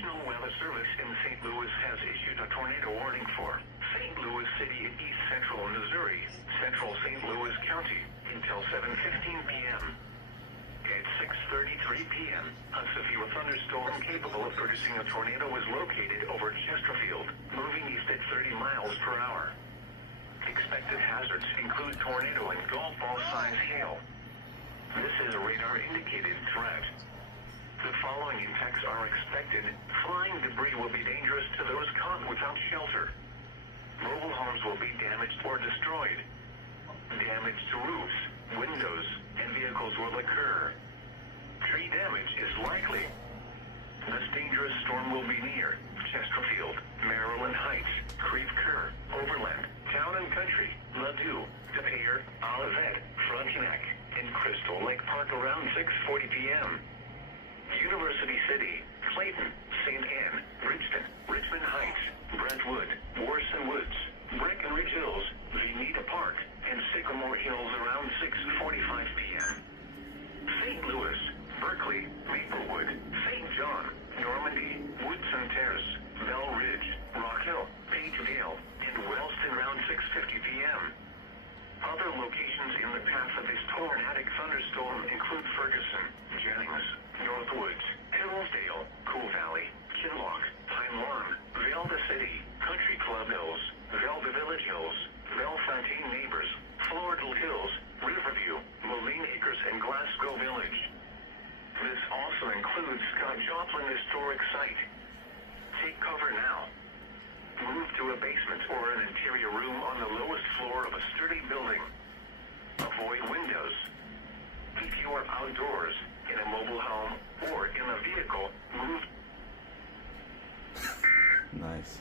National Weather Service in St. Louis has issued a tornado warning for St. Louis City in east central Missouri, central St. Louis County, until 7:15 p.m. At 6:33 p.m., a severe thunderstorm capable of producing a tornado was located over Chesterfield, moving east at 30 miles per hour. Expected hazards include tornado and golf ball size hail. This is a radar-indicated threat. The following impacts are expected. Flying debris will be dangerous to those caught without shelter. Mobile homes will be damaged or destroyed. Damage to roofs, windows, and vehicles will occur. Tree damage is likely. This dangerous storm will be near Chesterfield, Maryland Heights, Creve Coeur, Overland, Town and Country, Ladue, De Pere, Olivet, Frontenac, and Crystal Lake Park around 6:40 p.m. University City, Clayton, St. Anne, Bridgeton, Richmond Heights, Brentwood, Warson Woods, Breckenridge Hills, Vinita Park, and Sycamore Hills around 6:45 p.m. St. Louis, Berkeley, Maplewood, St. John, Normandy, Woodson Terrace, Bell Ridge, Rock Hill, Patedale, and Wellston around 6:50 p.m. Other locations in the path of this tornadic thunderstorm include Ferguson, Jennings, Northwoods, Hillsdale, Cool Valley, Kinloch, Pine Lawn, Velda City, Country Club Hills, Velda Village Hills, Bellefontaine Neighbors, Floridal Hills, Riverview, Moline Acres, and Glasgow Village. This also includes Scott Joplin Historic Site. Take cover now. Move to a basement or an interior room on the lowest floor of a sturdy building. Avoid windows. If you are outdoors, in a mobile home, or in a vehicle, move. Nice.